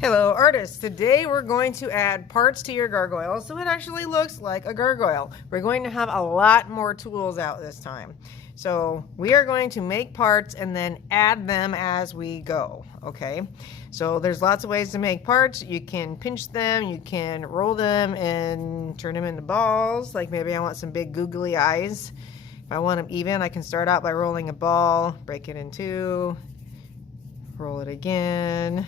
Hello artists, today we're going to add parts to your gargoyle so it actually looks like a gargoyle. We're going to have a lot more tools out this time. So we are going to make parts and then add them as we go, okay? So there's lots of ways to make parts. You can pinch them, you can roll them and turn them into balls. Like maybe I want some big googly eyes. If I want them even, I can start out by rolling a ball, break it in two, roll it again.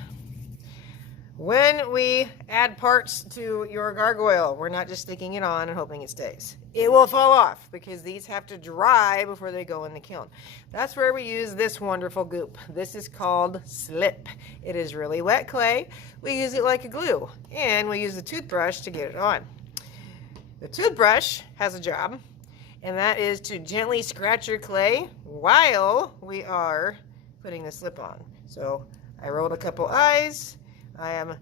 When we add parts to your gargoyle, we're not just sticking it on and hoping it stays. It will fall off because these have to dry before they go in the kiln. That's where we use this wonderful goop. This is called slip. It is really wet clay. We use it like a glue, and we use the toothbrush to get it on. The toothbrush has a job, and that is to gently scratch your clay while we are putting the slip on. So I rolled a couple eyes. I am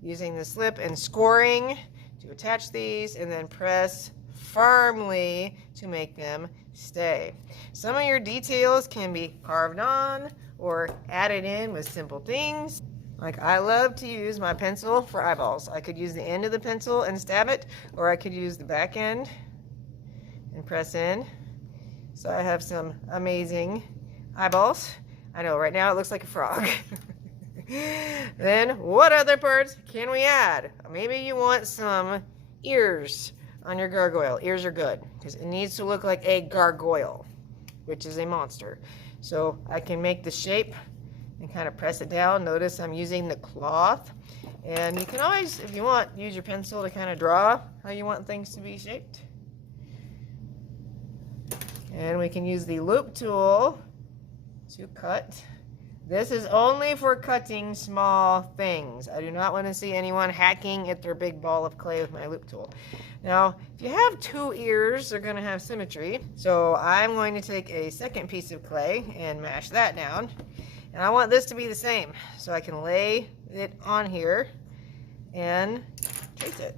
using the slip and scoring to attach these and then press firmly to make them stay. Some of your details can be carved on or added in with simple things. Like I love to use my pencil for eyeballs. I could use the end of the pencil and stab it, or I could use the back end and press in. So I have some amazing eyeballs. I know right now it looks like a frog. Then what other parts can we add? Maybe you want some ears on your gargoyle. Ears are good because it needs to look like a gargoyle, which is a monster. So I can make the shape and kind of press it down. Notice I'm using the cloth, and you can always, if you want, use your pencil to kind of draw how you want things to be shaped. And we can use the loop tool to cut. This is only for cutting small things. I do not want to see anyone hacking at their big ball of clay with my loop tool. Now, if you have two ears, they're going to have symmetry. So I'm going to take a second piece of clay and mash that down. And I want this to be the same. So I can lay it on here and trace it.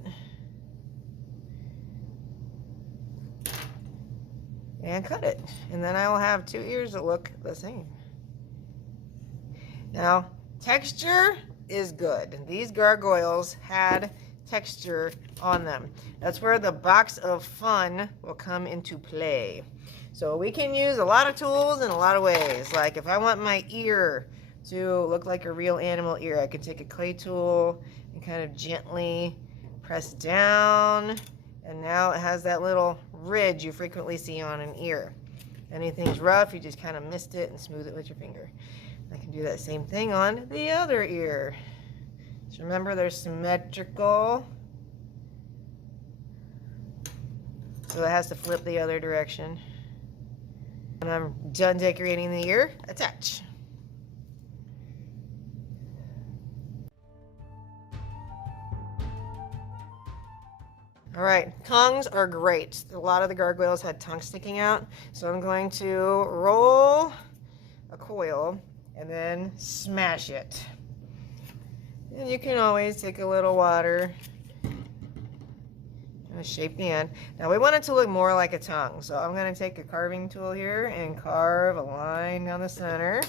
And cut it. And then I will have two ears that look the same. Now, texture is good. These gargoyles had texture on them. That's where the box of fun will come into play. So we can use a lot of tools in a lot of ways. Like if I want my ear to look like a real animal ear, I can take a clay tool and kind of gently press down, and now it has that little ridge you frequently see on an ear. Anything's rough, you just kind of mist it and smooth it with your finger. I can do that same thing on the other ear. Just remember they're symmetrical. So it has to flip the other direction. When I'm done decorating the ear, attach. Alright, tongues are great. A lot of the gargoyles had tongues sticking out. So I'm going to roll a coil and then smash it. And you can always take a little water and shape the end. Now we want it to look more like a tongue, so I'm going to take a carving tool here and carve a line down the center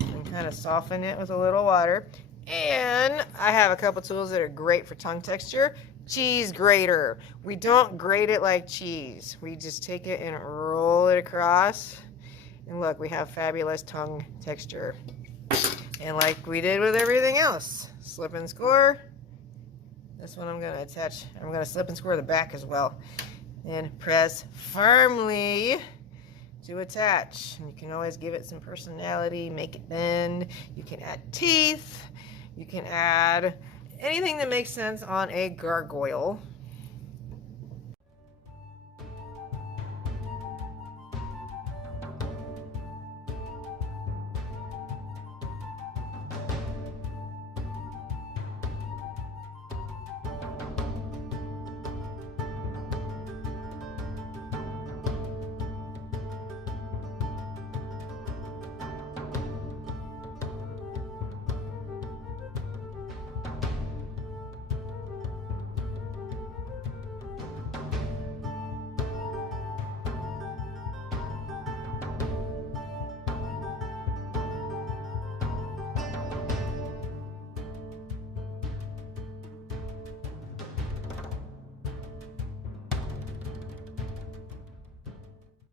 and kind of soften it with a little water. And I have a couple tools that are great for tongue texture. Cheese grater. We don't grate it like cheese. We just take it and roll it across. And look, we have fabulous tongue texture. And like we did with everything else, slip and score. This one I'm going to attach. I'm going to slip and score the back as well. And press firmly to attach. And you can always give it some personality, make it bend. You can add teeth. You can add anything that makes sense on a gargoyle.